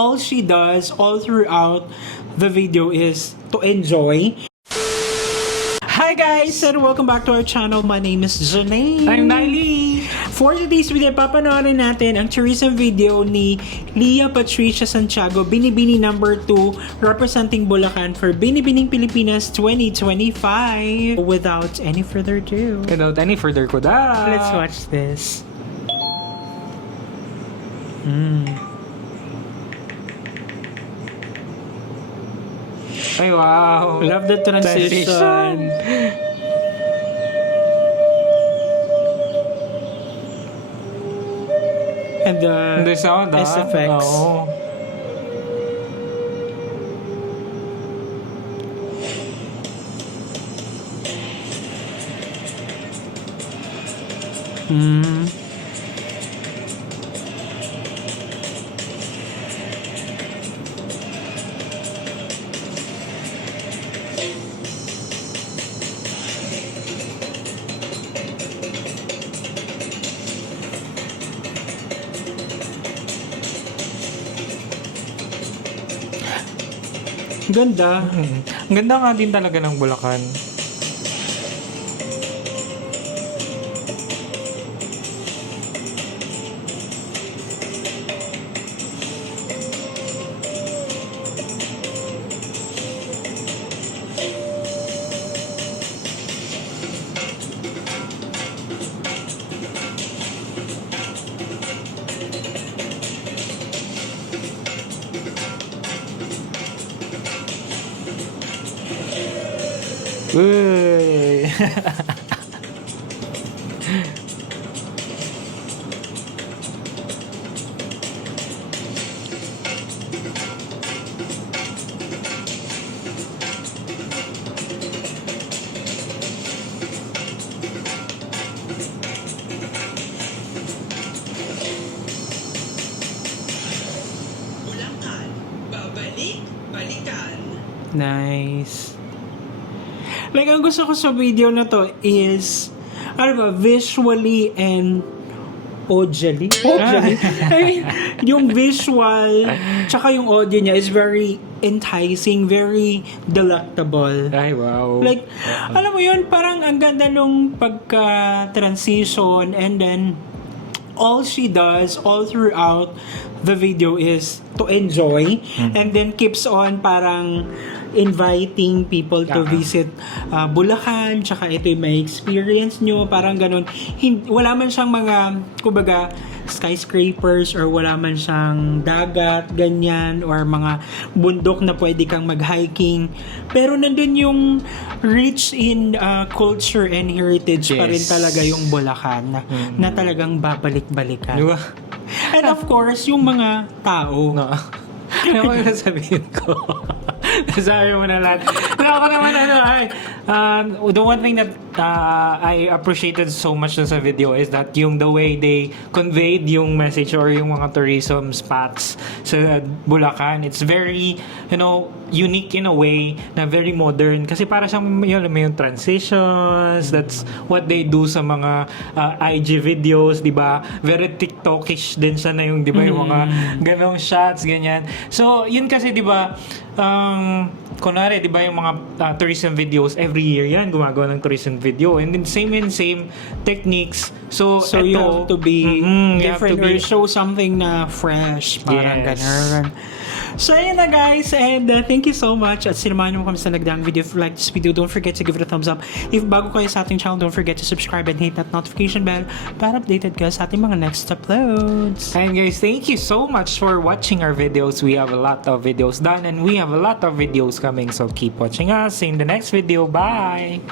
all she does all throughout the video is to enjoy. Hi guys, and welcome back to our channel. My name is Janae. I'm Niley. For today's video, papanoorin natin ang tourism video ni Leah Patricia Santiago, Binibini number 2, representing Bulacan for Binibining Pilipinas 2025. Without any further ado, Without any further kuda, let's watch this. Ay, wow. Love the transition. And The sound, SFX. Oo. Ganda. Ang ganda nga din talaga ng Bulacan. Uy. Bulacan, babalik-balikan. Nice. Like, ang gusto ko sa video na to is, ano ba, visually and audially. I mean, yung visual, tsaka yung audio niya is very enticing, very delectable. Ay, wow. Like, alam mo yun, parang ang ganda nung pagka-transition, and then, all she does all throughout the video is to enjoy, and then keeps on parang inviting people to visit Bulacan, tsaka ito yung may experience nyo, parang ganun. Wala man siyang mga, kumbaga, skyscrapers, or wala man siyang dagat, ganyan, or mga bundok na pwede kang mag-hiking. Pero nandun yung rich in culture and heritage pa rin Yes. talaga yung Bulacan, na talagang babalik-balikan. Diba? And of course, yung mga tao. No. Ano ko yung sabihin ko? Nasabi mo na lahat. Pero ako naman, the one thing that I appreciated so much dun sa video is that the way they conveyed yung message or yung mga tourism spots sa Bulacan. It's very, unique in a way na very modern. Kasi para siyang may yung transitions. That's what they do sa mga IG videos, di ba? Very TikTokish din siya na yung, di ba, yung mga ganong shots, ganyan. So, yun kasi, di ba, kunwari, di ba, yung mga tourism videos, every year yan, gumagawa ng tourism video. And then, same techniques. So So you have to be different, you have to be, or show something na fresh, parang Yes. ganun. So yun na guys, and thank you so much at sinamahan mo kami sa nagdaang video. If you like this video, don't forget to give it a thumbs up. If bago kayo sa ating channel, don't forget to subscribe and hit that notification bell para updated ka sa ating mga next uploads. And guys, thank you so much for watching our videos. We have a lot of videos done and we have a lot of videos coming. So keep watching us in the next video. Bye!